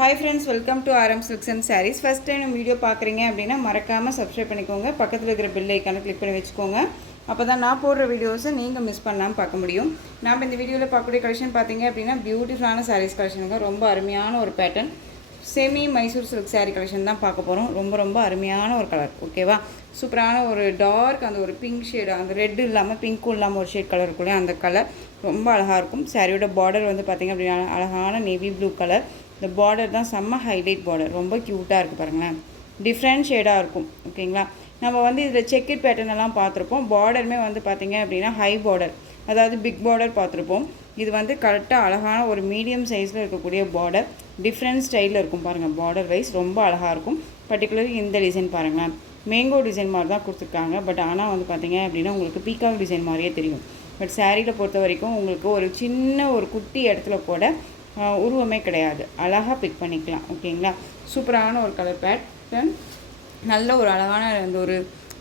Hi friends, welcome to RM Silks and Sarees. First time நம்ம video பார்க்குறீங்க அப்படின்னா மறக்காமல் சப்ஸ்கிரைப் பண்ணிக்கோங்க. பக்கத்தில் இருக்கிற பெல் ஐக்கானை கிளிக் பண்ணி வச்சுக்கோங்க. அப்போ தான் நான் போடுற வீடியோஸை நீங்கள் மிஸ் பண்ணாமல் பார்க்க முடியும். நாம் இந்த வீடியோவில் பார்க்கக்கூடிய கலெக்ஷன் பார்த்தீங்க அப்படின்னா பியூட்டிஃபுல்லான சாரீஸ் கலெக்ஷனுங்க. ரொம்ப அருமையான ஒரு pattern semi Mysore silk sari collection தான் பார்க்க போகிறோம். ரொம்ப அருமையான ஒரு கலர், ஓகேவா? சூப்பரான ஒரு டார்க், அந்த ஒரு பிங்க் ஷேடு, அந்த ரெட்டு இல்லாமல் பிங்க்கும் இல்லாமல் ஒரு ஷேட் கலர் இருக்குல்லையே, அந்த கலர் ரொம்ப அழகாக இருக்கும். சாரியோட பார்டர் வந்து பார்த்திங்க அப்படின்னா அழகான நேவி ப்ளூ கலர். இந்த பார்டர் தான் செம்ம ஹைலைட் பார்டர், ரொம்ப க்யூட்டாக இருக்குது பாருங்களேன். டிஃப்ரெண்ட் ஷேடாக இருக்கும், ஓகேங்களா? நம்ம வந்து இதில் செக்கட் பேட்டர்ன் எல்லாம் பார்த்துருப்போம். பார்டருமே வந்து பார்த்திங்க அப்படின்னா ஹை பார்டர், அதாவது பிக் பார்டர் பார்த்துருப்போம். இது வந்து கரெக்டாக அழகான ஒரு மீடியம் சைஸில் இருக்கக்கூடிய பார்டர், டிஃப்ரெண்ட் ஸ்டைலில் இருக்கும் பாருங்கள். பார்டர் வைஸ் ரொம்ப அழகாக இருக்கும். பர்டிகுலர்லி இந்த டிசைன் பாருங்களேன், மேங்கோ டிசைன் மாதிரி தான் கொடுத்துருக்காங்க. பட் ஆனால் வந்து பார்த்திங்க அப்படின்னா உங்களுக்கு பீகாக் டிசைன் மாதிரியே தெரியும். பட் சாரியில் பொறுத்த வரைக்கும் உங்களுக்கு ஒரு சின்ன ஒரு குட்டி இடத்துல கூட உருவமே கிடையாது, அழகாக பிக் பண்ணிக்கலாம், ஓகேங்களா? சூப்பரான ஒரு கலர் பேட்டர்ன், நல்ல ஒரு அழகான அந்த ஒரு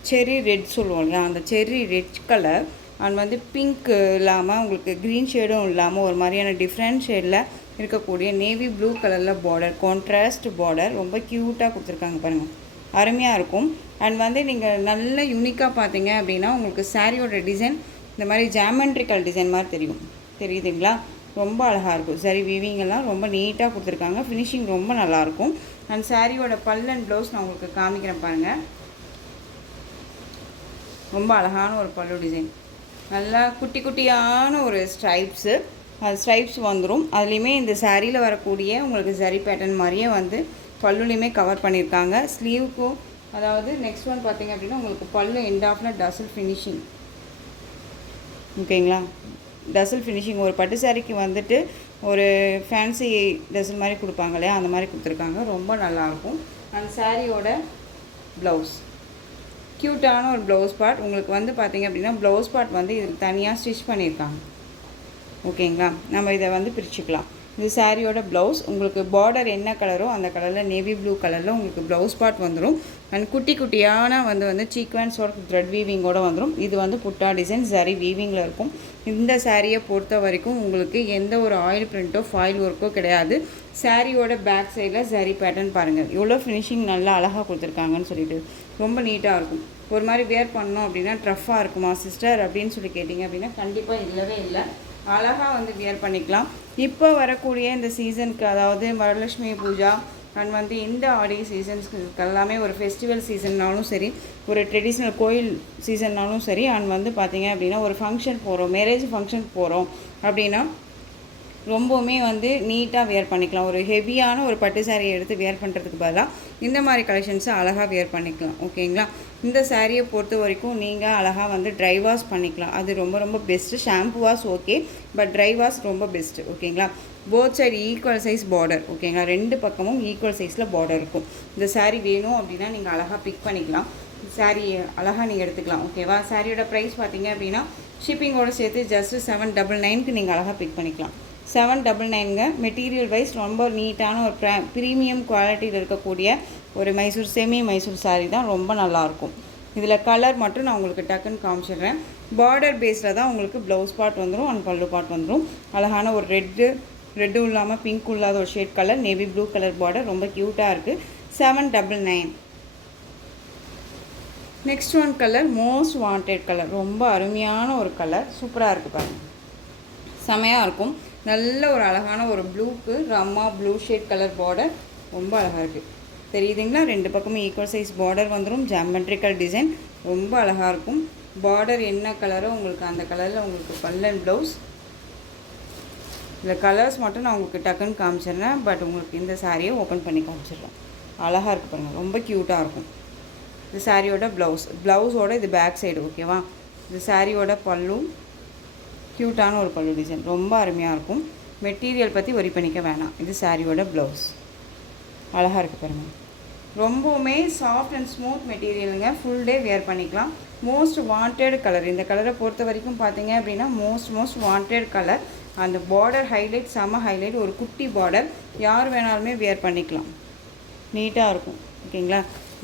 செர்ரி ரெட் சொல்லுவோம் இல்லையா, அந்த செர்ரி ரெட் கலர் அண்ட் வந்து பிங்க் இல்லாமல் உங்களுக்கு க்ரீன் ஷேடும் இல்லாமல் ஒரு மாதிரியான டிஃப்ரெண்ட் ஷேடில் இருக்கக்கூடிய நேவி ப்ளூ கலரில் பார்டர், கான்ட்ராஸ்ட் பார்டர், ரொம்ப க்யூட்டாக கொடுத்துருக்காங்க பாருங்கள், அருமையாக இருக்கும். அண்ட் வந்து நீங்கள் நல்ல யூனிக்காக பார்த்தீங்க அப்படின்னா உங்களுக்கு சாரியோட டிசைன் இந்த மாதிரி ஜாமெண்ட்ரிக்கல் டிசைன் மாதிரி தெரியுதுங்களா? ரொம்ப அழகாக இருக்கும். சரி, வீவிங்கெல்லாம் ரொம்ப நீட்டாக கொடுத்துருக்காங்க. ஃபினிஷிங் ரொம்ப நல்லாயிருக்கும். அண்ட் சாரியோட பல் அண்ட் ப்ளவுஸ் நான் உங்களுக்கு காமிக்கிறேன் பாருங்கள். ரொம்ப அழகான ஒரு பல்லு டிசைன், நல்லா குட்டி குட்டியான ஒரு ஸ்ட்ரைப்ஸ் வந்துடும். அதுலேயுமே இந்த சாரியில் வரக்கூடிய உங்களுக்கு சரி பேட்டர்ன் மாதிரியே வந்து பல்லுலேயுமே கவர் பண்ணியிருக்காங்க. ஸ்லீவுக்கும், அதாவது நெக்ஸ்ட் ஒன் பார்த்திங்க அப்படின்னா உங்களுக்கு பல்லு எண்ட் ஆஃபில் டசல் ஃபினிஷிங், ஓகேங்களா? டசல் ஃபினிஷிங் ஒரு பட்டு சாரிக்கு வந்துட்டு ஒரு ஃபேன்சி டசல் மாதிரி கொடுப்பாங்க இல்லையா, அந்த மாதிரி கொடுத்துருக்காங்க. ரொம்ப நல்லாயிருக்கும். அந்த சாரியோட ப்ளவுஸ் க்யூட்டான ஒரு ப்ளவுஸ் பார்ட் உங்களுக்கு வந்து பார்த்திங்க அப்படின்னா ப்ளவுஸ் பார்ட் வந்து இதில் தனியாக ஸ்டிச் பண்ணியிருக்காங்க, ஓகேங்களா? நம்ம இதை வந்து பிரிச்சுக்கலாம். இது சாரியோட ப்ளவுஸ். உங்களுக்கு பார்டர் என்ன கலரோ அந்த கலரில் நேவி ப்ளூ கலரில் உங்களுக்கு ப்ளவுஸ் பார்ட் வந்துடும். அண்ட் குட்டி குட்டியான வந்து சீக்வன்ஸ் ஒர்க் த்ரெட் வீவிங்கோடு வந்துடும். இது வந்து புட்டா டிசைன் சரி வீவிங்கில் இருக்கும். இந்த சாரியை பொறுத்த வரைக்கும் உங்களுக்கு எந்த ஒரு ஆயில் பிரிண்ட்டோ ஃபாயில் ஒர்க்கோ கிடையாது. சாரியோட பேக் சைடில் சரி பேட்டர்ன் பாருங்கள், எவ்வளோ ஃபினிஷிங் நல்லா அழகாக கொடுத்துருக்காங்கன்னு சொல்லிட்டு ரொம்ப நீட்டாக இருக்கும். ஒரு மாதிரி வேர் பண்ணோம் அப்படின்னா ட்ரஃப்பாக இருக்குமா சிஸ்டர் அப்படின்னு சொல்லி கேட்டிங்க அப்படின்னா கண்டிப்பாக இல்லவே இல்லை, அழகாக வந்து வியர் பண்ணிக்கலாம். இப்போ வரக்கூடிய இந்த சீசனுக்கு, அதாவது வரலட்சுமி பூஜா அண்ட் வந்து இந்த ஆடி சீசன்ஸ்க்கு எல்லாமே ஒரு ஃபெஸ்டிவல் சீசன்னாலும் சரி, ஒரு ட்ரெடிஷ்னல் கோயில் சீசன்னாலும் சரி, அண்ட் வந்து பார்த்திங்க அப்படின்னா ஒரு ஃபங்க்ஷன் போகிறோம், மேரேஜ் ஃபங்க்ஷன் போகிறோம் அப்படின்னா ரொம்பவுமே வந்து நீட்டாக வியர் பண்ணிக்கலாம். ஒரு ஹெவியான ஒரு பட்டு சாரியை எடுத்து வியர் பண்ணுறதுக்கு பதிலாக இந்த மாதிரி கலெக்ஷன்ஸை அழகாக வியர் பண்ணிக்கலாம், ஓகேங்களா? இந்த சாரியை பொறுத்த வரைக்கும் நீங்கள் அழகாக வந்து ட்ரை வாஷ் பண்ணிக்கலாம். அது ரொம்ப best. Shampoo wash okay, but dry wash ரொம்ப பெஸ்ட்டு, ஓகேங்களா? Both side equal size border, ஓகேங்களா? ரெண்டு பக்கமும் ஈக்குவல் சைஸில் பார்டர் இருக்கும். இந்த சாரீ வேணும் அப்படின்னா நீங்கள் அழகாக பிக் பண்ணிக்கலாம். சாரீ அழகாக நீங்கள் எடுத்துக்கலாம், ஓகேவா? சாரியோட ப்ரைஸ் பார்த்தீங்க அப்படின்னா ஷிப்பிங்கோடு சேர்த்து ஜஸ்ட்டு 799க்கு நீங்கள் அழகாக பிக் பண்ணிக்கலாம். 799ங்க. மெட்டீரியல் வைஸ் ரொம்ப நீட்டான ஒரு ப்ரீமியம் குவாலிட்டியில் இருக்கக்கூடிய ஒரு செமி மைசூர் சாரீ தான், ரொம்ப நல்லாயிருக்கும். இதில் கலர் மட்டும் நான் உங்களுக்கு டக்குன்னு காமிச்சிடுறேன். பார்டர் பேஸில் தான் உங்களுக்கு ப்ளவுஸ் பார்ட் வந்துடும் அண்ட் பல்லு பார்ட் வந்துடும். அழகான ஒரு ரெட்டும் இல்லாமல் பிங்க்கும் இல்லாத ஒரு shade colour, navy blue colour border, ரொம்ப க்யூட்டாக இருக்குது. 799. Next one colour most wanted colour, ரொம்ப அருமையான ஒரு கலர், சூப்பராக இருக்குது பாருங்கள், செமையாக இருக்கும். நல்ல ஒரு அழகான ஒரு ப்ளூக்கு ரம்மா ப்ளூ ஷேட் கலர் பார்டர், ரொம்ப அழகாக இருக்குது, தெரியுதுங்களா? ரெண்டு பக்கமும் ஈக்குவல் சைஸ் பார்டர் வந்துடும். ஜாமெட்ரிக்கல் டிசைன் ரொம்ப அழகாக இருக்கும். பார்டர் என்ன கலரோ உங்களுக்கு அந்த கலரில் உங்களுக்கு பல்லன் ப்ளவுஸ். இந்த கலர்ஸ் மட்டும் நான் உங்களுக்கு டக்குன்னு காமிச்சிடுறேன், பட் உங்களுக்கு இந்த சாரியை ஓப்பன் பண்ணி காமிச்சிடுறேன். அழகாக இருக்குது பாருங்கள், ரொம்ப க்யூட்டாக இருக்கும். இந்த சாரியோட ப்ளவுஸோட இது பேக் சைடு, ஓகேவா? இந்த சாரியோட பல்லு க்யூட்டான ஒரு பல்லு டிசைன், ரொம்ப அருமையாக இருக்கும். மெட்டீரியல் பற்றி ஒரி பண்ணிக்க வேணாம். இது சாரியோட ப்ளவுஸ், அழகாக இருக்குது பாருங்கள். ரொம்பவுமே சாஃப்ட் அண்ட் ஸ்மூத் மெட்டீரியலுங்க, ஃபுல் டே வியர் பண்ணிக்கலாம். Most wanted colour. இந்த கலரை பொறுத்த வரைக்கும் பார்த்தீங்க அப்படின்னா மோஸ்ட் வாண்டட் கலர். அந்த பார்டர் ஹைலைட், செம ஹைலைட், ஒரு குட்டி பார்டர், யார் வேணாலுமே வியர் பண்ணிக்கலாம், நீட்டாக இருக்கும், ஓகேங்களா?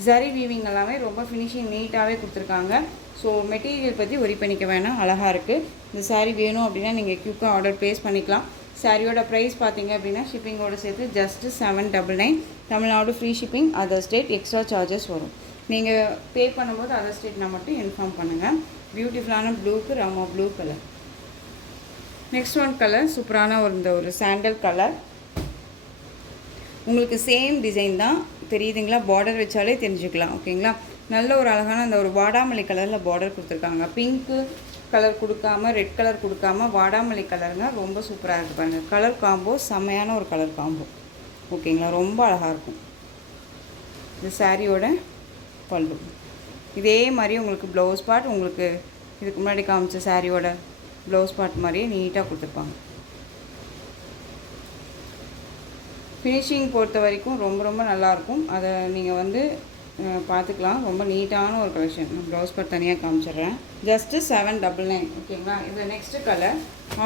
சரி வீவிங் எல்லாமே ரொம்ப ஃபினிஷிங் நீட்டாகவே கொடுத்துருக்காங்க. ஸோ மெட்டீரியல் பற்றி ஒரி பண்ணிக்க வேணாம், அழகாக இருக்குது. இந்த சாரீ வேணும் அப்படின்னா நீங்கள் குயிக்காக ஆர்டர் ப்ளேஸ் பண்ணிக்கலாம். சாரியோட ப்ரைஸ் பார்த்தீங்க அப்படின்னா ஷிப்பிங்கோடு சேர்த்து just 799. Tamil Nadu free shipping, other state extra charges வரும். நீங்கள் பே பண்ணும்போது அதர் ஸ்டேட்னா மட்டும் இன்ஃபார்ம் பண்ணுங்கள். பியூட்டிஃபுல்லான ப்ளூக்கு Rama blue colour. Next one colour சூப்பரான ஒரு சாண்டல் கலர். உங்களுக்கு சேம் டிசைன் தான் தெரியுதுங்களா, பார்டர் வச்சாலே தெரிஞ்சுக்கலாம். ஓகேங்களா, நல்ல ஒரு அழகான அந்த ஒரு வாடாமல்லி கலரில் பார்டர் கொடுத்துருக்காங்க. பிங்க்கு கலர் கொடுக்காம ரெட் கலர் கொடுக்காம வாடாமல்லி கலருங்க, ரொம்ப சூப்பராக இருக்குது பாருங்கள். கலர் காம்போ செம்மையான ஒரு கலர் காம்போ. ஓகேங்களா, ரொம்ப அழகாக இருக்கும். இந்த சாரியோட பல்லு இதே மாதிரி உங்களுக்கு ப்ளவுஸ் பார்ட் உங்களுக்கு இதுக்கு முன்னாடி காமிச்ச சாரியோட ப்ளவுஸ் பார்ட் மாதிரியே நீட்டாக கொடுத்துருப்பாங்க. ஃபினிஷிங் பொறுத்த வரைக்கும் ரொம்ப ரொம்ப நல்லாயிருக்கும். அதை நீங்கள் வந்து பார்த்துக்கலாம். ரொம்ப நீட்டான ஒரு கலெக்ஷன். நான் ப்ளவுஸ் பார்ட் தனியாக காமிச்சிட்றேன். ஜஸ்ட்டு 799. ஓகேங்களா, இதில் next colour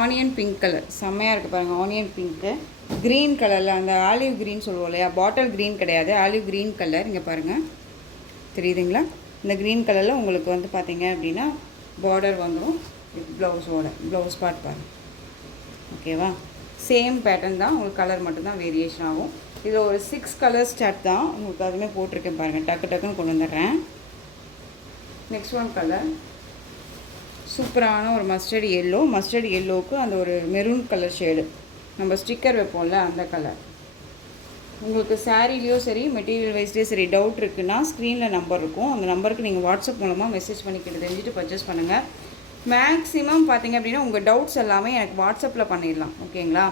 onion pink colour செம்மையாக இருக்குது பாருங்கள். ஆனியன் பிங்க்கு க்ரீன் கலரில் அந்த ஆலிவ் க்ரீன் சொல்லுவோம் இல்லையா, பாட்டில் க்ரீன் கிடையாது, ஆலிவ் க்ரீன் கலர். இங்கே பாருங்கள் தெரியுதுங்களா, இந்த க்ரீன் கலரில் உங்களுக்கு வந்து பார்த்தீங்க அப்படின்னா பார்டர் வந்துடும். ப்ளவுஸோட ப்ளவுஸ் பார்ட் பாருங்கள். ஓகேவா, சேம் பேட்டர்ன் தான், உங்களுக்கு கலர் மட்டும்தான் வேரியேஷன் ஆகும். இதில் ஒரு 6 கலர்ஸ் சார்ட் தான் உங்களுக்கு அதுவுமே போட்டிருக்கேன் பாருங்கள். டக்கு டக்குன்னு கொண்டு வந்துடுறேன். நெக்ஸ்ட் ஒன் கலர் சூப்பரான ஒரு மஸ்டர்ட் எல்லோ. மஸ்டர்ட் எல்லோவுக்கு அந்த ஒரு மெரூன் கலர் ஷேடு, நம்ம ஸ்டிக்கர் வைப்போம்ல அந்த கலர். உங்களுக்கு சாரீலேயோ சரி மெட்டீரியல் வைஸ்லேயோ சரி டவுட் இருக்குன்னா ஸ்க்ரீனில் நம்பர் இருக்கும். அந்த நம்பருக்கு நீங்கள் வாட்ஸ்அப் மூலமாக மெசேஜ் பண்ணிக்கிட்டு தெரிஞ்சுட்டு பர்ச்சேஸ் பண்ணுங்கள். மேக்ஸிமம் பார்த்திங்க அப்படின்னா உங்கள் டவுட்ஸ் எல்லாமே எனக்கு வாட்ஸ்அப்பில் பண்ணிடலாம். ஓகேங்களா,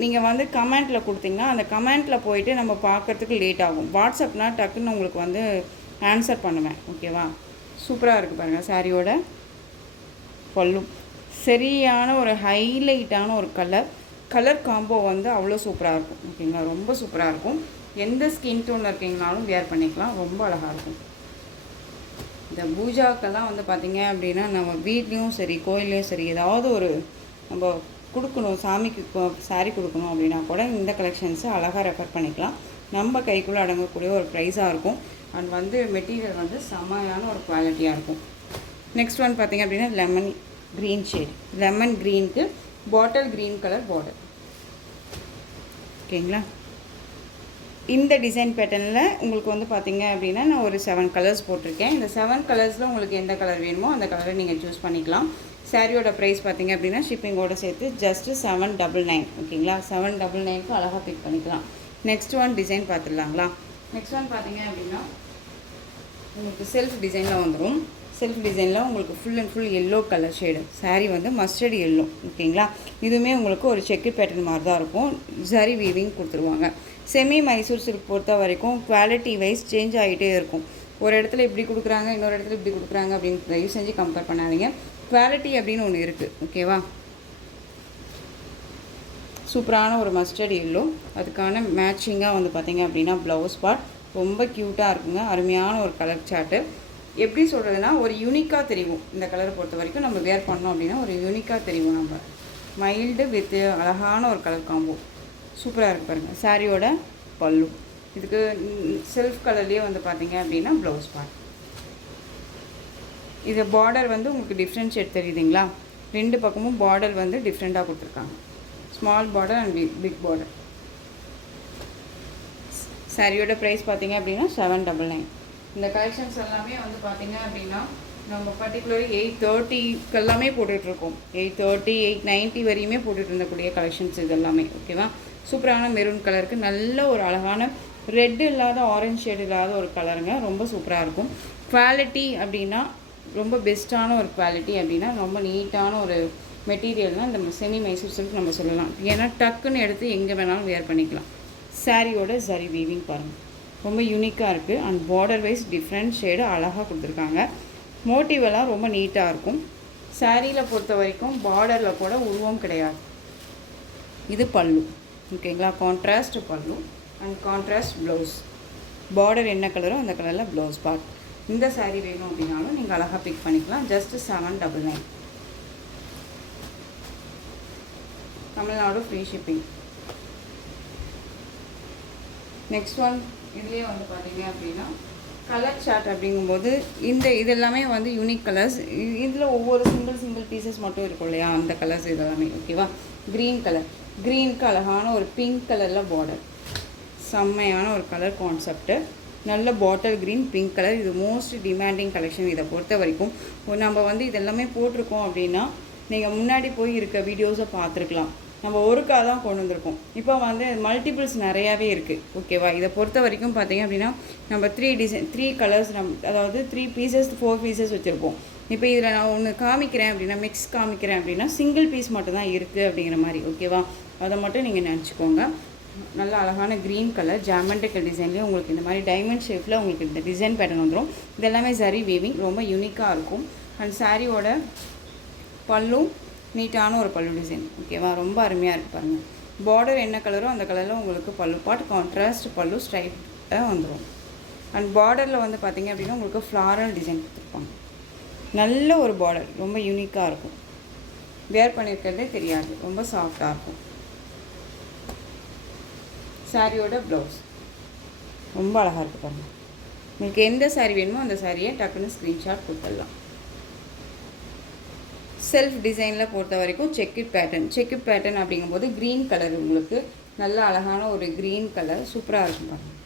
நீங்கள் வந்து கமெண்ட்டில் கொடுத்தீங்கன்னா அந்த கமெண்ட்டில் போயிட்டு நம்ம பார்க்குறதுக்கு லேட் ஆகும். வாட்ஸ்அப்னால் டக்குன்னு உங்களுக்கு வந்து ஆன்சர் பண்ணுவேன். ஓகேவா, சூப்பராக இருக்குது பாருங்கள். சாரியோட பல்லு சரியான ஒரு ஹைலைட்டான ஒரு கலர் காம்போ வந்து அவ்வளோ சூப்பராக இருக்கும். ஓகேங்களா, ரொம்ப சூப்பராக இருக்கும். எந்த ஸ்கின் டோனில் இருக்கீங்கனாலும் வேர் பண்ணிக்கலாம், ரொம்ப அழகாக இருக்கும். இந்த பூஜாக்கெல்லாம் வந்து பார்த்திங்க அப்படின்னா நம்ம வீட்லேயும் சரி கோயிலையும் சரி ஏதாவது ஒரு நம்ம கொடுக்கணும், சாமிக்கு சாரீ கொடுக்கணும் அப்படின்னா கூட இந்த கலெக்ஷன்ஸை அழகாக ரெஃபர் பண்ணிக்கலாம். நம்ம கைக்குள்ளே அடங்கக்கூடிய ஒரு ப்ரைஸாக இருக்கும். அண்ட் வந்து மெட்டீரியல் வந்து செம்மையான ஒரு குவாலிட்டியாக இருக்கும். நெக்ஸ்ட் ஒன் பார்த்திங்க அப்படின்னா லெமன் க்ரீன் ஷேட். லெமன் க்ரீனுக்கு பாட்டில் க்ரீன் கலர் பார்டர். ஓகேங்களா, இந்த டிசைன் பேட்டர்னில் உங்களுக்கு வந்து பார்த்திங்க அப்படின்னா நான் ஒரு 7 கலர்ஸ் போட்டிருக்கேன். இந்த 7 கலர்ஸில் உங்களுக்கு எந்த கலர் வேணுமோ அந்த கலரை நீங்கள் சூஸ் பண்ணிக்கலாம். சாரியோட ப்ரைஸ் பார்த்திங்க அப்படின்னா ஷிப்பிங்கோடு சேர்த்து ஜஸ்ட்டு 799. ஓகேங்களா, 799க்கு அழகாக பிக் பண்ணிக்கலாம். நெக்ஸ்ட் ஒன் டிசைன் பார்த்துடலாங்களா. நெக்ஸ்ட் ஒன் பார்த்திங்க அப்படின்னா உங்களுக்கு செல்ஃப் டிசைனில் வந்துடும். செல்ஃப் டிசைனில் உங்களுக்கு full and full yellow colour shade. Sari வந்து மஸ்டர்ட் எல்லோ. ஓகேங்களா, இதுவுமே உங்களுக்கு ஒரு செக்கு பேட்டர்ன் மாதிரி தான் இருக்கும். ஜரி வீவிங் கொடுத்துருவாங்க. செமி மைசூர் சில்க் பொறுத்த வரைக்கும் குவாலிட்டி வைஸ் சேஞ்ச் ஆகிட்டே இருக்கும். ஒரு இடத்துல இப்படி கொடுக்குறாங்க, இன்னொரு இடத்துல இப்படி கொடுக்குறாங்க அப்படின்னு தயவு செஞ்சு கம்பேர் பண்ணாதீங்க. குவாலிட்டி அப்படின்னு ஒன்று இருக்குது. ஓகேவா, சூப்பரான ஒரு மஸ்டர்ட் எல்லோ. அதுக்கான மேட்சிங்காக வந்து பார்த்திங்க அப்படின்னா ப்ளவுஸ் பார்ட் ரொம்ப க்யூட்டாக இருக்குங்க. அருமையான ஒரு கலர் சார்ட்டு. எப்படி சொல்கிறதுனா ஒரு யூனிக்காக தெரியும். இந்த கலரை பொறுத்த வரைக்கும் நம்ம வேர் பண்ணோம் அப்படின்னா ஒரு யூனிக்காக தெரியும். நம்ம மைல்டு வித் அழகான ஒரு கலர் காம்போ சூப்பராக இருக்குது பாருங்கள். சாரியோட பல்லு இதுக்கு செல்ஃப் கலர்லேயே வந்து பார்த்திங்க அப்படின்னா ப்ளவுஸ் பார்ட். இது பார்டர் வந்து உங்களுக்கு டிஃப்ரென்ஷியேட் தெரியுதுங்களா, 2 பக்கமும் பார்டர் வந்து டிஃப்ரெண்ட்டாக கொடுத்துருக்காங்க. Small border and big border. சாரியோட ப்ரைஸ் பார்த்திங்க அப்படின்னா 799. இந்த கலெக்ஷன்ஸ் எல்லாமே வந்து பார்த்திங்க அப்படின்னா நம்ம பர்டிகுலர் 830 எல்லாமே போட்டுட்ருக்கோம். 830 890 வரையுமே போட்டுட்டு இருந்தக்கூடிய கலெக்ஷன்ஸ் இது எல்லாமே. ஓகேவா, சூப்பரான மெரூன் கலருக்கு நல்ல ஒரு அழகான ரெட் இல்லாத ஆரஞ்ச் ஷேட் இல்லாத ஒரு கலருங்க. ரொம்ப சூப்பராக இருக்கும். குவாலிட்டி அப்படின்னா ரொம்ப பெஸ்ட்டான ஒரு குவாலிட்டி அப்படின்னா ரொம்ப நீட்டான ஒரு மெட்டீரியல்னால் இந்த செமி மைசூர் சில்க் நம்ம சொல்லலாம். ஏன்னா டக்குன்னு எடுத்து எங்கே வேணாலும் வேர் பண்ணிக்கலாம். சாரியோட ஜரி வீவிங் பாருங்கள், ரொம்ப யூனிக்காக இருக்குது. And border wise different shade அழகாக கொடுத்துருக்காங்க. மோட்டிவ் எல்லாம் ரொம்ப நீட்டாக இருக்கும். சாரியில் பொறுத்த வரைக்கும் பார்டரில் கூட உருவம் கிடையாது. இது பல்லு. ஓகேங்களா, கான்ட்ராஸ்ட் பல்லு அண்ட் கான்ட்ராஸ்ட் ப்ளவுஸ். பார்டர் என்ன கலரோ அந்த கலரில் ப்ளவுஸ் பார்ட். இந்த சாரீ வேணும் அப்படின்னாலும் நீங்கள் அழகாக பிக் பண்ணிக்கலாம். Just 799. Tamil Nadu free shipping. Next one இதுலேயே வந்து பார்த்தீங்க அப்படின்னா கலர் சார்ட் அப்படிங்கும்போது இதெல்லாமே வந்து யூனிக் கலர்ஸ். இதில் ஒவ்வொரு சிங்கிள் பீசஸ் மட்டும் இருக்கும் இல்லையா, அந்த கலர்ஸ் இதெல்லாமே. ஓகேவா, க்ரீன் கலர் க்ரீனுக்கு அழகான ஒரு பிங்க் கலரில் பார்டர். செம்மையான ஒரு கலர் கான்செப்ட்டு. நல்ல பாட்டில் க்ரீன் பிங்க் கலர். இது மோஸ்ட் டிமாண்டிங் கலெக்ஷன். இதை பொறுத்த வரைக்கும் நம்ம வந்து இதெல்லாமே போட்டிருக்கோம் அப்படின்னா நீங்கள் முன்னாடி போய் இருக்க வீடியோஸை பார்த்துருக்கலாம். நம்ம ஒருக்காக தான் கொண்டு வந்திருக்கோம். இப்போ வந்து மல்டிபிள்ஸ் நிறையாவே இருக்குது. ஓகேவா? இதை பொறுத்த வரைக்கும் பார்த்தீங்க அப்படின்னா நம்ம 3 கலர்ஸ் அதாவது 3 பீசஸ் 4 பீசஸ் வச்சுருப்போம். இப்போ இதில் நான் ஒன்று காமிக்கிறேன் அப்படின்னா, மிக்ஸ் காமிக்கிறேன் அப்படின்னா சிங்கிள் பீஸ் மட்டும் தான் இருக்குது அப்படிங்கிற மாதிரி. ஓகேவா? அதை மட்டும் நீங்கள் நினச்சிக்கோங்க. நல்ல அழகான க்ரீன் கலர் ஜாமெண்ட்ரிக்கல் டிசைன்லேயே உங்களுக்கு இந்த மாதிரி டைமண்ட் ஷேப்பில் உங்களுக்கு இந்த டிசைன் பேட்டர்ன் வந்துடும். இதெல்லாமே சரி வீவிங் ரொம்ப யூனிக்காக இருக்கும். அண்ட் சாரியோட பல்லு நீட்டான ஒரு பல்லு டிசைன். ஓகேவா? ரொம்ப அருமையாக இருக்குது பாருங்கள். பார்டர் என்ன கலரோ அந்த கலரில் உங்களுக்கு பல்லு பார்ட் கான்ட்ராஸ்ட் பல்லு ஸ்ட்ரைட்டாக வந்துடும். அண்ட் பார்டரில் வந்து பார்த்திங்க அப்படின்னா உங்களுக்கு ஃப்ளாரல் டிசைன் கொடுத்துருப்பாங்க. நல்ல ஒரு பார்டர் ரொம்ப யூனிக்காக இருக்கும். வேர் பண்ணியிருக்கிறதே தெரியாது. ரொம்ப சாஃப்டாக இருக்கும். சாரியோட ப்ளவுஸ் ரொம்ப அழகாக இருக்குது பாருங்கள். உங்களுக்கு எந்த சாரீ வேணுமோ அந்த சாரியை டக்குன்னு ஸ்க்ரீன்ஷாட் கொடுத்துடலாம். செல்ஃப் டிசைனில் பொறுத்த வரைக்கும் செக்கிட் பேட்டர்ன் அப்படிங்கும்போது க்ரீன் கலர் உங்களுக்கு நல்ல அழகான ஒரு க்ரீன் கலர் சூப்பராக இருக்கும் பாருங்கள்.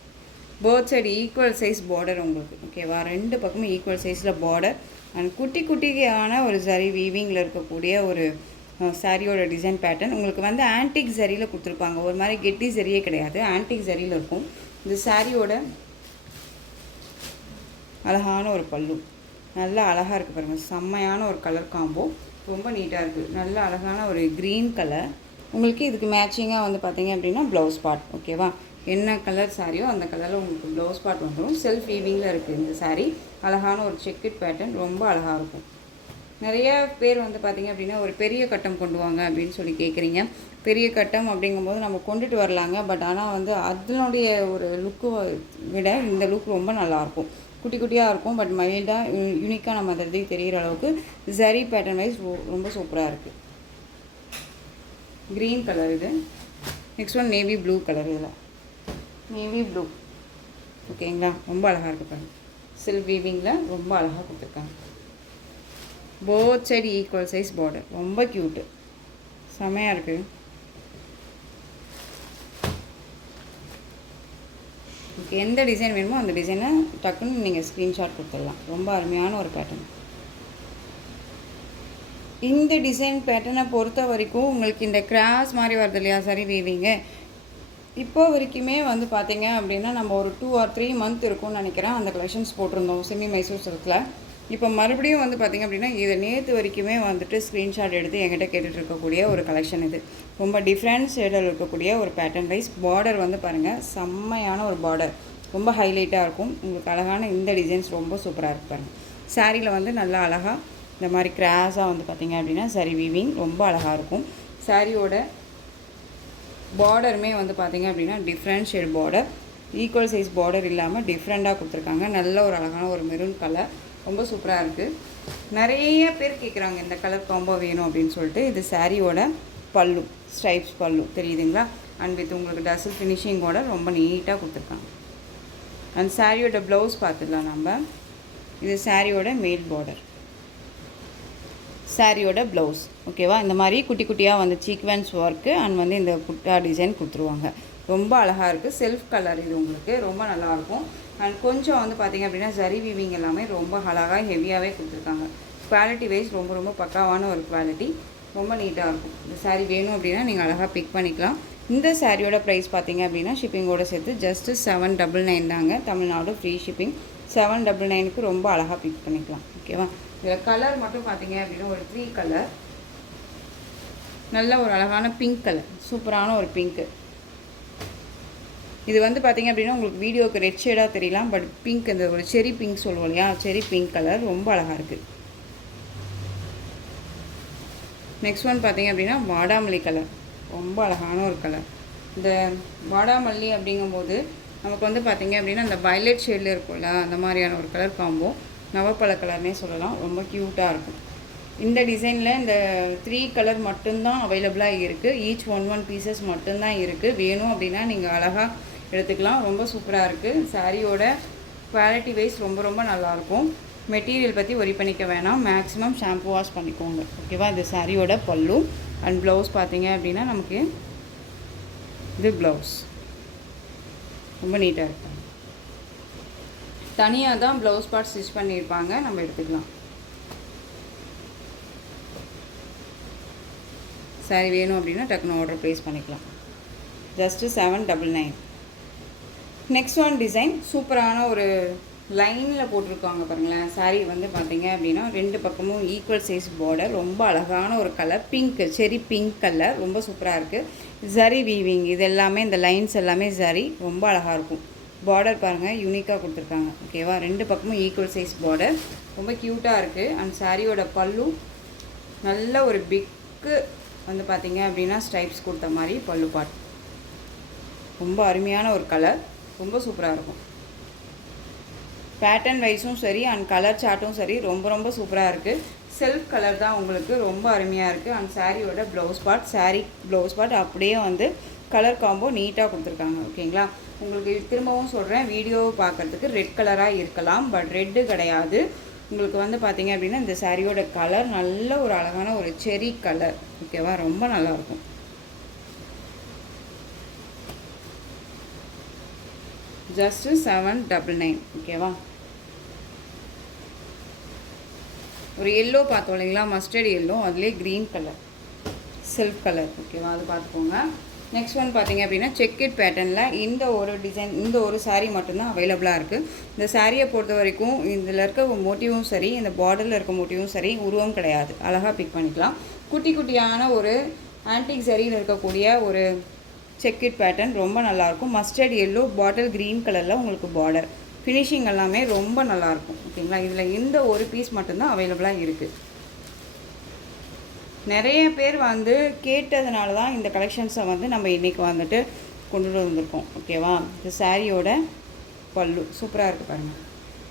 Both side equal size border உங்களுக்கு. ஓகேவா? 2 பக்கமும் ஈக்குவல் சைஸில் பார்டர் அண்ட் குட்டியான ஒரு சரி வீவிங்கில் இருக்கக்கூடிய ஒரு சாரியோட டிசைன் பேட்டர்ன். உங்களுக்கு வந்து ஆன்டிக் சரியில் கொடுத்துருப்பாங்க. ஒரு மாதிரி கெட்டி சரியே கிடையாது, ஆன்டிக் சரியில் இருக்கும். இந்த சாரியோட அழகான ஒரு பல்லு நல்லா அழகாக இருக்குது பாருங்கள். செம்மையான ஒரு கலர் காம்போ ரொம்ப நீட்டாக இருக்குது. நல்ல அழகான ஒரு க்ரீன் கலர். உங்களுக்கு இதுக்கு மேட்சிங்காக வந்து பார்த்திங்க அப்படின்னா ப்ளவுஸ் பார்ட். ஓகேவா? என்ன கலர் சாரியோ அந்த கலரில் உங்களுக்கு ப்ளவுஸ் பார்ட் வந்துடும். செல்ஃப் வீவிங்கில் இருக்குது இந்த சாரீ. அழகான ஒரு செக்கிட் பேட்டர்ன் ரொம்ப அழகாக இருக்கும். நிறைய பேர் வந்து பார்த்திங்க அப்படின்னா ஒரு பெரிய கட்டம் கொண்டு வாங்க அப்படின்னு சொல்லி கேட்குறீங்க. பெரிய கட்டம் அப்படிங்கும்போது நம்ம கொண்டுட்டு வரலாங்க. பட் ஆனால் வந்து அதனுடைய ஒரு லுக்கு விட இந்த லுக் ரொம்ப நல்லாயிருக்கும். குட்டியாக இருக்கும். பட் மைல்டாக யூனிக்காக நம்ம அதை தெரிகிற அளவுக்கு ஜரி பேட்டர்ன் வைஸ் ரொம்ப சூப்பராக இருக்குது. க்ரீன் கலர் இது. Next one navy blue colour. இதில் நேவி ப்ளூ. ஓகேங்களா? ரொம்ப அழகாக இருக்குது பாருங்கள். சில்க் வீவிங்கில் ரொம்ப அழகாக கொடுத்துருக்காங்க. Both side equal size border ரொம்ப க்யூட்டு. செமையாக இருக்குது. ஓகே, எந்த டிசைன் வேணுமோ அந்த டிசைனை டக்குன்னு நீங்கள் ஸ்க்ரீன்ஷாட் கொடுத்துடலாம். ரொம்ப அருமையான ஒரு பேட்டர்ன். இந்த டிசைன் பேட்டர்னை பொறுத்த வரைக்கும் உங்களுக்கு இந்த கிராஸ் மாதிரி வருது இல்லையா சரி வீவிங்க, இப்போ வரைக்குமே வந்து பார்த்திங்க அப்படின்னா நம்ம ஒரு 2 or 3 மந்த் இருக்கும்னு நினைக்கிறேன் அந்த கலெக்ஷன்ஸ் போட்டிருந்தோம் செமி மைசூர் சில்கில். இப்போ மறுபடியும் வந்து பார்த்திங்க அப்படின்னா இதை நேற்று வரைக்குமே வந்துட்டு ஸ்க்ரீன்ஷாட் எடுத்து என்கிட்ட கேட்டுட்டு இருக்கக்கூடிய ஒரு கலெக்ஷன். இது ரொம்ப டிஃப்ரெண்ட் ஷேடில் இருக்கக்கூடிய ஒரு பேட்டர்ன் வைஸ். பார்டர் வந்து பாருங்கள் செம்மையான ஒரு பார்டர் ரொம்ப ஹைலைட்டாக இருக்கும். உங்களுக்கு அழகான இந்த டிசைன்ஸ் ரொம்ப சூப்பராக இருக்குது பாருங்கள். சாரியில் வந்து நல்லா அழகாக இந்த மாதிரி கிராஸாக வந்து பார்த்திங்க அப்படின்னா சரி வீவிங் ரொம்ப அழகாக இருக்கும். சாரியோட பார்டருமே வந்து பார்த்திங்க அப்படின்னா different shade border, equal size border இல்லாமல் டிஃப்ரெண்ட்டாக கொடுத்துருக்காங்க. நல்ல ஒரு அழகான ஒரு மெரூன் கலர் ரொம்ப சூப்பராக இருக்குது. நிறைய பேர் கேட்குறாங்க இந்த கலர் காம்போ வேணும் அப்படின்னு சொல்லிட்டு. இது சாரியோட பல்லு ஸ்ட்ரைப்ஸ் பல்லு தெரியுதுங்களா? அண்ட் வித் உங்களுக்கு டசல் ஃபினிஷிங்கோட ரொம்ப நீட்டாக கொடுத்துருக்காங்க. அண்ட் சாரியோட ப்ளவுஸ் பார்த்துக்கலாம் நம்ம. இது சாரியோட மேல் பார்டர், சாரியோட ப்ளவுஸ். ஓகேவா? இந்த மாதிரி குட்டியாக வந்து சீக்வென்ஸ் ஒர்க்கு அண்ட் வந்து இந்த புட்டா டிசைன் கொடுத்துருவாங்க. ரொம்ப அழகாக இருக்குது. செல்ஃப் கலர் இது உங்களுக்கு ரொம்ப நல்லாயிருக்கும். அண்ட் கொஞ்சம் வந்து பார்த்திங்க அப்படின்னா ஜரி வீவிங் எல்லாமே ரொம்ப அழகாக ஹெவியாகவே கொடுத்துருக்காங்க. குவாலிட்டி வைஸ் ரொம்ப பக்காவான ஒரு குவாலிட்டி. ரொம்ப நீட்டாக இருக்கும். இந்த சாரீ வேணும் அப்படின்னா நீங்கள் அழகாக பிக் பண்ணிக்கலாம். இந்த சாரியோட ப்ரைஸ் பார்த்திங்க அப்படின்னா ஷிப்பிங்கோடு சேர்த்து ஜஸ்ட்டு 799 தாங்க. Tamil Nadu free shipping. 799க்கு ரொம்ப அழகாக பிக் பண்ணிக்கலாம். ஓகேவா? இதில் கலர் மட்டும் பார்த்திங்க அப்படின்னா ஒரு 3 கலர். நல்ல ஒரு அழகான பிங்க் கலர், சூப்பரான ஒரு பிங்க்கு. இது வந்து பார்த்திங்க அப்படின்னா உங்களுக்கு வீடியோவுக்கு ரெட் ஷேடாக தெரியலாம். பட் பிங்க், இந்த ஒரு செரி பிங்க் சொல்லுவோம் இல்லையா, செரி பிங்க் கலர் ரொம்ப அழகாக இருக்குது. நெக்ஸ்ட் ஒன் பார்த்திங்க அப்படின்னா வாடாமல்லி கலர் ரொம்ப அழகான ஒரு கலர். இந்த வாடாமல்லி அப்படிங்கும்போது நமக்கு வந்து பார்த்திங்க அப்படின்னா இந்த வயலட் ஷேடில் இருக்கும்ல அந்த மாதிரியான ஒரு கலர் காம்போ, நவப்பழ கலர்னே சொல்லலாம். ரொம்ப க்யூட்டாக இருக்கும். இந்த டிசைனில் இந்த 3 கலர் மட்டும்தான் அவைலபிளாக இருக்குது. ஈச் 1 பீசஸ் மட்டும்தான் இருக்குது. வேணும் அப்படின்னா நீங்கள் அழகாக எடுத்துக்கலாம். ரொம்ப சூப்பராக இருக்குது. சாரியோட குவாலிட்டி வைஸ் ரொம்ப நல்லாயிருக்கும். மெட்டீரியல் பற்றி ஒரி பண்ணிக்க வேணாம். மேக்ஸிமம் ஷாம்பு வாஷ் பண்ணிக்கோங்க. ஓகேவா? இந்த சாரியோட பல்லு அண்ட் ப்ளவுஸ் பார்த்திங்க அப்படின்னா நமக்கு இது ப்ளவுஸ். ரொம்ப நீட்டாக இருக்கும். தனியாக தான் ப்ளவுஸ் பார்ட் ஸ்டிச் பண்ணியிருப்பாங்க, நம்ம எடுத்துக்கலாம். சாரி வேணும் அப்படின்னா டக்குன்னு ஆர்டர் ப்ளேஸ் பண்ணிக்கலாம். ஜஸ்ட்டு 799. நெக்ஸ்ட் ஒன் டிசைன் சூப்பரான ஒரு லைனில் போட்டிருக்காங்க பாருங்களேன். சாரீ வந்து பார்த்தீங்க அப்படின்னா 2 பக்கமும் ஈக்குவல் சைஸ் பார்டர், ரொம்ப அழகான ஒரு கலர், பிங்க், செரி பிங்க் கலர், ரொம்ப சூப்பராக இருக்குது. ஜரி வீவிங், இது எல்லாமே இந்த லைன்ஸ் எல்லாமே ஜரி, ரொம்ப அழகாக இருக்கும். பார்டர் பாருங்கள், யூனிக்காக கொடுத்துருக்காங்க. ஓகேவா, 2 பக்கமும் ஈக்குவல் சைஸ் பார்டர், ரொம்ப க்யூட்டாக இருக்குது. அண்ட் சாரியோட பல்லு நல்ல ஒரு பிக்கு வந்து பார்த்தீங்க அப்படின்னா ஸ்டைப்ஸ் கொடுத்த மாதிரி பல்லு பாட், ரொம்ப அருமையான ஒரு கலர், ரொம்ப சூப்பராக இருக்கும். பேட்டர்ன் வைஸும் சரி அண்ட் கலர் சார்ட்டும் சரி ரொம்ப ரொம்ப சூப்பராக இருக்குது. செல்ஃப் கலர் தான் உங்களுக்கு ரொம்ப அருமையாக இருக்குது. அண்ட் சாரியோட blouse part, sari blouse part அப்படியே வந்து கலர் காம்போ நீட்டாக கொடுத்துருக்காங்க. ஓகேங்களா, உங்களுக்கு திரும்பவும் சொல்கிறேன், வீடியோ பார்க்குறதுக்கு ரெட் கலராக இருக்கலாம், பட் ரெட்டு கிடையாது. உங்களுக்கு வந்து பார்த்தீங்க அப்படின்னா இந்த சாரியோட கலர் நல்ல ஒரு அழகான ஒரு செரி கலர். ஓகேவா, ரொம்ப நல்லாயிருக்கும். ஜஸ்ட்டு 799. ஓகேவா, ஒரு எல்லோ பார்த்தோம் இல்லைங்களா, மஸ்டர்ட் எல்லோ, அதுலேயே க்ரீன் கலர் செல்ஃப் கலர். ஓகேவா, அது பார்த்துக்கோங்க. நெக்ஸ்ட் ஒன் பார்த்தீங்க அப்படின்னா செக்கெட் பேட்டர்னில் இந்த ஒரு டிசைன், இந்த ஒரு சாரீ மட்டும்தான் அவைலபிளாக இருக்குது. இந்த சாரியை பொறுத்த வரைக்கும் இதில் இருக்க மோட்டிவும் சரி, இந்த பார்டரில் இருக்க மோட்டிவும் சரி, உருவம் கிடையாது, அழகாக பிக் பண்ணிக்கலாம். குட்டி குட்டியான ஒரு ஆன்டிக் சரியில் இருக்கக்கூடிய ஒரு செக்கெட் பேட்டர்ன், ரொம்ப நல்லாயிருக்கும். மஸ்டர்ட் எல்லோ, பாட்டில் க்ரீன் கலரில் உங்களுக்கு பார்டர், ஃபினிஷிங் எல்லாமே ரொம்ப நல்லாயிருக்கும். ஓகேங்களா, இதில் இந்த ஒரு பீஸ் மட்டும்தான் அவைலபிளாக இருக்குது. நிறைய பேர் வந்து கேட்டதுனால தான் இந்த கலெக்ஷன்ஸை வந்து நம்ம இன்றைக்கி வந்துட்டு கொண்டு வந்திருக்கோம். ஓகேவா, இந்த சாரியோட பல்லு சூப்பராக இருக்குது பாருங்கள்.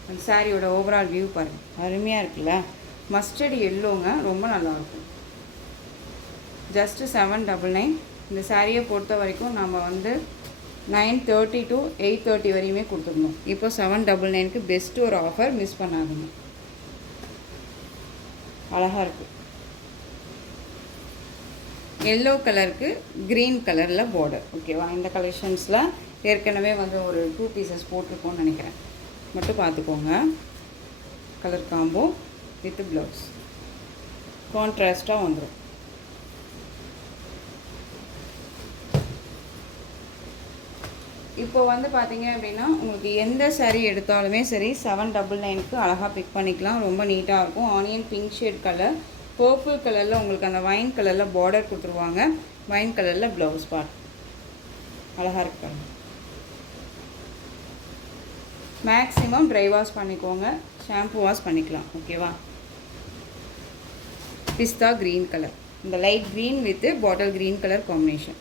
அந்த சாரியோட ஓவரால் வியூ பாருங்கள், அருமையாக இருக்குல்ல. மஸ்டர்ட் எல்லோங்க, ரொம்ப நல்லாயிருக்கும். ஜஸ்ட்டு 799. இந்த சாரியை பொறுத்த வரைக்கும் நம்ம வந்து 9:30 to 8:30 வரையுமே கொடுத்துருந்தோம். இப்போ 799க்கு பெஸ்ட்டு ஒரு ஆஃபர், மிஸ் பண்ணாதுங்க. அழகாக இருக்குது. எல்லோ கலருக்கு க்ரீன் கலரில் பார்டர். ஓகேவா, இந்த கலெக்ஷன்ஸில் ஏற்கனவே வந்து ஒரு 2 பீசஸ் போட்டிருக்கோன்னு நினைக்கிறேன், மட்டும் பார்த்துக்கோங்க. கலர் காம்போ வித் ப்ளவுஸ் கான்ட்ராஸ்ட்டாக வந்துடும். இப்போ வந்து பார்த்தீங்க அப்படின்னா உங்களுக்கு எந்த சாரீ எடுத்தாலுமே சரி 799க்கு அழகாக பிக் பண்ணிக்கலாம், ரொம்ப நீட்டாக இருக்கும். Onion pink shade colour, purple கலரில் உங்களுக்கு அந்த வைன் கலரில் பார்டர் கொடுத்துருவாங்க, வைன் கலரில் ப்ளவுஸ் பார்ட், அழகாக இருக்காங்க. மேக்ஸிமம் ட்ரை வாஷ் பண்ணிக்கோங்க, ஷாம்பு வாஷ் பண்ணிக்கலாம். ஓகேவா, பிஸ்தா க்ரீன் கலர், இந்த light green with bottle green colour combination.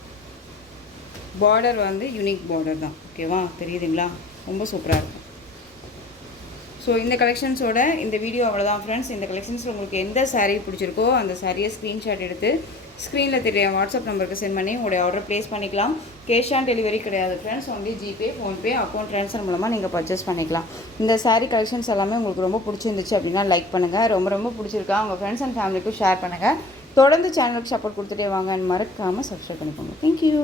Border வந்து யூனிக் பார்டர் தான். ஓகேவா, தெரியுதுங்களா, ரொம்ப சூப்பராக இருக்கும். ஸோ இந்த கலெக்ஷன்ஸோட இந்த வீடியோ அவ்வளோதான் ஃப்ரெண்ட்ஸ். இந்த கலெக்ஷன்ஸில் உங்களுக்கு எந்த சாரீ பிடிச்சிருக்கோ அந்த சாரியை ஸ்க்ரீன்ஷாட் எடுத்து ஸ்க்ரீனில் தெரிய வாட்ஸ்அப் நம்பருக்கு சென்ட் பண்ணி உங்களுடைய ஆர்டர் ப்ளேஸ் பண்ணிக்கலாம். கேஷ் ஆன் டெலிவரி கிடையாது friends, only GPay, PhonePe, account transfer மூலமாக நீங்கள் பர்ச்சேஸ் பண்ணிக்கலாம். இந்த சாரீ கலெக்ஷன்ஸ் எல்லாமே உங்களுக்கு ரொம்ப பிடிச்சிருந்துச்சு அப்படின்னா லைக் பண்ணுங்கள், ரொம்ப பிடிச்சிருக்கா உங்கள் ஃப்ரெண்ட்ஸ் அண்ட் ஃபேமிலிக்கும் ஷேர் பண்ணுங்கள். தொடர்ந்து சேனலுக்கு சப்போர்ட் கொடுத்துட்டே வாங்க, மறக்காமல் சப்ஸ்கிரைப் பண்ணிக்கோங்க. தேங்க்யூ.